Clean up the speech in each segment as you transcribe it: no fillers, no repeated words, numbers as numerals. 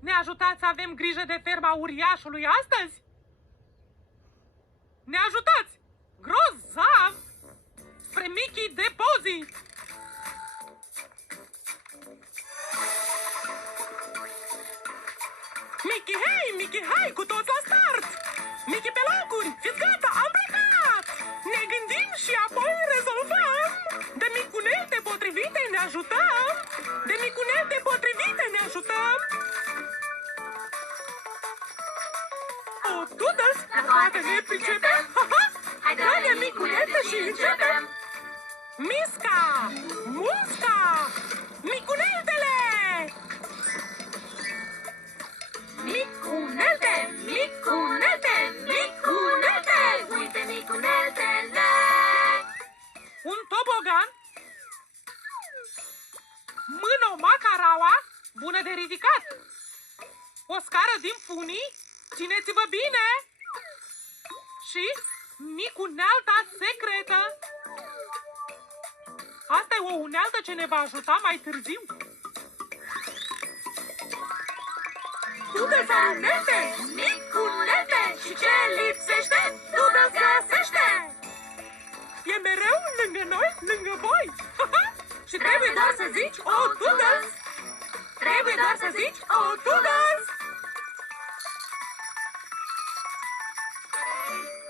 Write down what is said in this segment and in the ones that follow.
Ne ajutați să avem grijă de ferma uriașului astăzi? Ne ajutați! Grozav! Spre Mickey Depozit! Mickey, hei! Mickey, hai! Cu toți la start! Mickey pe locuri! Fiți gata! Am plecat! Ne gândim și apoi rezolvăm! De micunelte potrivite ne ajutăm! De micunelte potrivite ne ajutăm! O, Toodles! La toate ne pricepem! Haide, micunelte, și începem! Misca! Musca! Micuneltele! Micunelte, micunelte, micunelte, uite micuneltele! Un tobogan? Mâno macaraua? Bună de ridicat! O scară din funii? Țineți-vă bine! Și micunealta secretă! Asta e o unealtă ce ne va ajuta mai târziu. Toodles are unelte, micunelte, și ce lipsește, Toodles găsește! E mereu lângă noi, lângă voi. Și trebuie doar să zici, o, Toodles! Trebuie doar să zici, o, Toodles!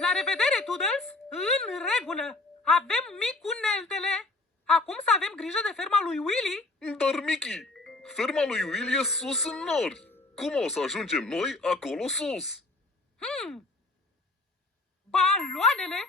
La revedere, Toodles! În regulă! Avem micuneltele! Acum să avem grijă de ferma lui Willy? Dar, Mickey, ferma lui Willy e sus în nori. Cum o să ajungem noi acolo sus? Baloanele?